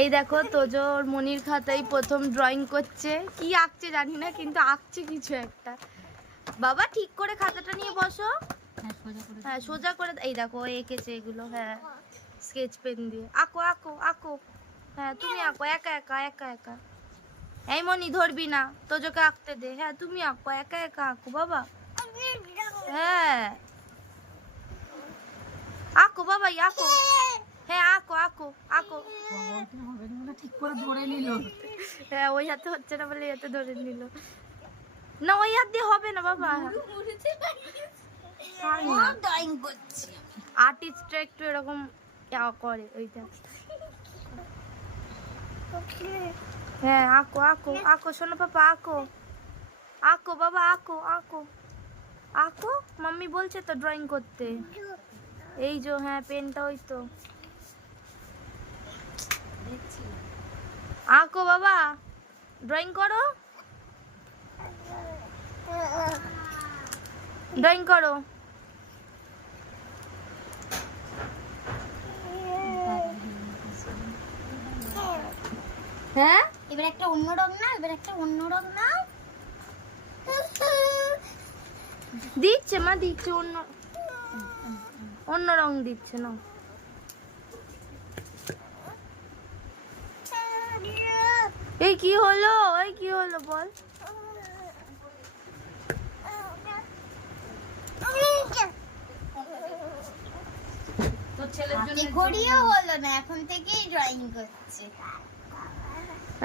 এই দেখো তোজোর মনির খাতায় প্রথম ড্রয়িং করছে। কি আঁকছে জানি না কিন্তু আঁকছে কিছু একটা। বাবা ঠিক করে খাতাটা নিয়ে বসো। হ্যাঁ সোজা করে এই দেখো এঁকেছে এগুলো হ্যাঁ। স্কেচ পেন দিয়ে। আঁকো আঁকো আঁকো। হ্যাঁ তুমি আঁকো একা একা একা একা। এই মনি ধরবি না। তোজোকে আঁকতে দে। হ্যাঁ তুমি আঁকো একা একা আঁকো বাবা। হ্যাঁ। আঁকো বাবা আঁকো। হ্যাঁ আঁকো আঁকো আঁকো। ধরে হ্যাঁ ওই হাতে হচ্ছে না বলে এই হাতে ধরে নিল। না, ওই হাত দিয়ে হবে না, বাবা। একটু এরকম করে, ওইটা। হ্যাঁ আঁকো আঁকো আঁকো, শোনো আঁকো। আঁকো, বাবা, আঁকো আঁকো। আঁকো? মাম্মি বলছে তো ড্রয়িং করতে। এই যে হ্যাঁ পেনটা ওই তো। আঁকো বাবা ড্রয়িং করো। ড্রয়িং করো। হ্যাঁ? এবার একটা অন্য রং না এবার একটা অন্য রং না দিচ্ছে মা দিচ্ছে অন্য অন্য রং দিচ্ছে না এই কি হলো? এই কি হলো বল?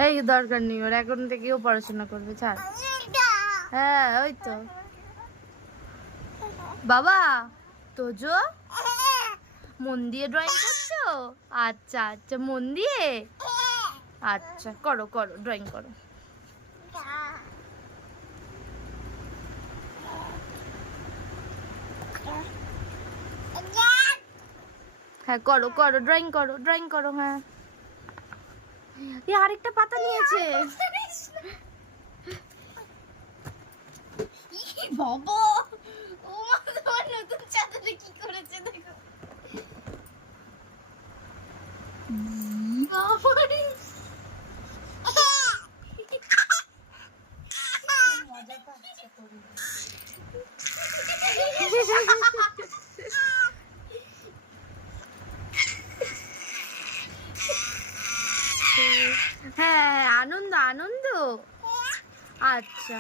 এই দরকার নেই ওর এখন থেকেও পড়াশোনা করবে ছাড়। হ্যাঁ ওই তো। বাবা তোজো মন দিয়ে ড্রয়িং করছ? আচ্ছা আচ্ছা মন দিয়ে? আচ্ছা করো করো ড্রয়িং করো। হ্যাঁ করো করো ড্রয়িং করো ড্রয়িং করো হ্যাঁ। আরেকটা পাতা নিয়েছে। বাবা, ও মা নতুন চাদরে কি করেছে দেখো বাবারে। মজা পাচ্ছে করে। হ্যাঁ আনন্দ আনন্দ আচ্ছা